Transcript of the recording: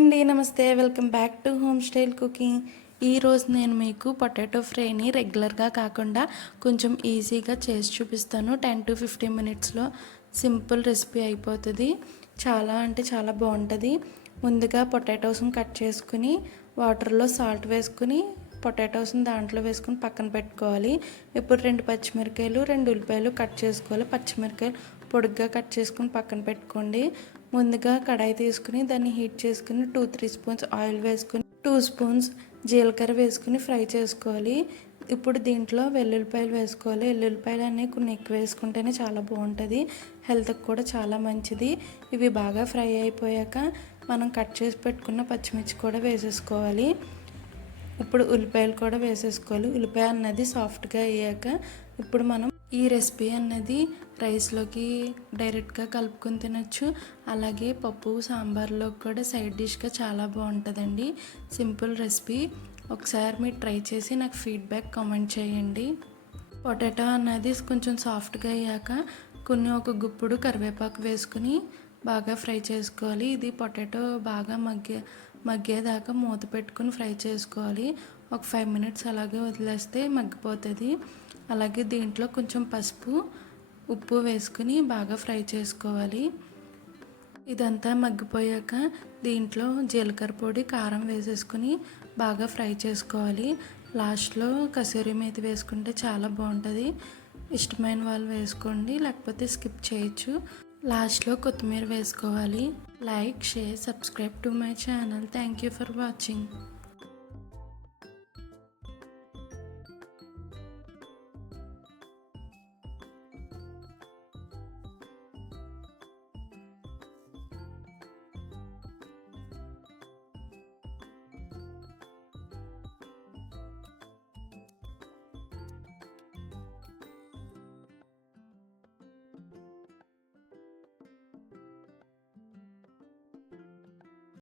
అండి నమస్తే. Welcome back to home style cooking. ఈరోజు నేను మీకు పొటాటో ఫ్రైని రెగ్యులర్గా కాకుండా కొంచెం ఈజీగా చేసి చూపిస్తాను. టెన్ టు ఫిఫ్టీన్ మినిట్స్లో సింపుల్ రెసిపీ అయిపోతుంది. చాలా అంటే చాలా బాగుంటుంది. ముందుగా పొటాటోస్ని కట్ చేసుకుని వాటర్లో సాల్ట్ వేసుకుని పొటాటోస్ని దాంట్లో వేసుకుని పక్కన పెట్టుకోవాలి. ఇప్పుడు రెండు పచ్చిమిరకాయలు రెండు ఉల్లిపాయలు కట్ చేసుకోవాలి. పచ్చిమిరకాయలు పొడుగ్గా కట్ చేసుకుని పక్కన పెట్టుకోండి. ముందుగా కడాయి తీసుకుని దాన్ని హీట్ చేసుకుని టూ త్రీ స్పూన్స్ ఆయిల్ వేసుకుని టూ స్పూన్స్ జీలకర్ర వేసుకుని ఫ్రై చేసుకోవాలి. ఇప్పుడు దీంట్లో వెల్లుల్లిపాయలు వేసుకోవాలి. వెల్లుల్లిపాయలు అనేవి కొన్ని ఎక్కువ వేసుకుంటేనే చాలా బాగుంటుంది. హెల్త్కి కూడా చాలా మంచిది. ఇవి బాగా ఫ్రై అయిపోయాక మనం కట్ చేసి పెట్టుకున్న పచ్చిమిర్చి కూడా వేసేసుకోవాలి. ఇప్పుడు ఉల్లిపాయలు కూడా వేసేసుకోవాలి. ఉల్లిపాయ అన్నది సాఫ్ట్గా అయ్యాక ఇప్పుడు మనం ఈ రెసిపీ అన్నది రైస్లోకి డైరెక్ట్గా కలుపుకొని తినచ్చు. అలాగే పప్పు సాంబార్లో కూడా సైడ్ డిష్గా చాలా బాగుంటుందండి. Simple recipe. ఒకసారి మీరు ట్రై చేసి నాకు ఫీడ్బ్యాక్ కామెంట్ చేయండి. పొటాటో అన్నది కొంచెం సాఫ్ట్గా అయ్యాక కొన్ని ఒక గుప్పుడు కరివేపాకు వేసుకుని బాగా ఫ్రై చేసుకోవాలి. ఇది పొటాటో బాగా మగ్గే మగ్గేదాకా మూత పెట్టుకుని ఫ్రై చేసుకోవాలి. ఒక ఫైవ్ మినిట్స్ అలాగే వదిలేస్తే మగ్గిపోతుంది. అలాగే దీంట్లో కొంచెం పసుపు ఉప్పు వేసుకుని బాగా ఫ్రై చేసుకోవాలి. ఇదంతా మగ్గిపోయాక దీంట్లో జీలకర్ర పొడి కారం వేసేసుకుని బాగా ఫ్రై చేసుకోవాలి. లాస్ట్లో కసూరి మేతి వేసుకుంటే చాలా బాగుంటుంది. ఇష్టమైన వాళ్ళు వేసుకోండి లేకపోతే స్కిప్ చేయొచ్చు. లాస్ట్లో కొత్తిమీర వేసుకోవాలి. Like share subscribe to my channel. Thank you for watching.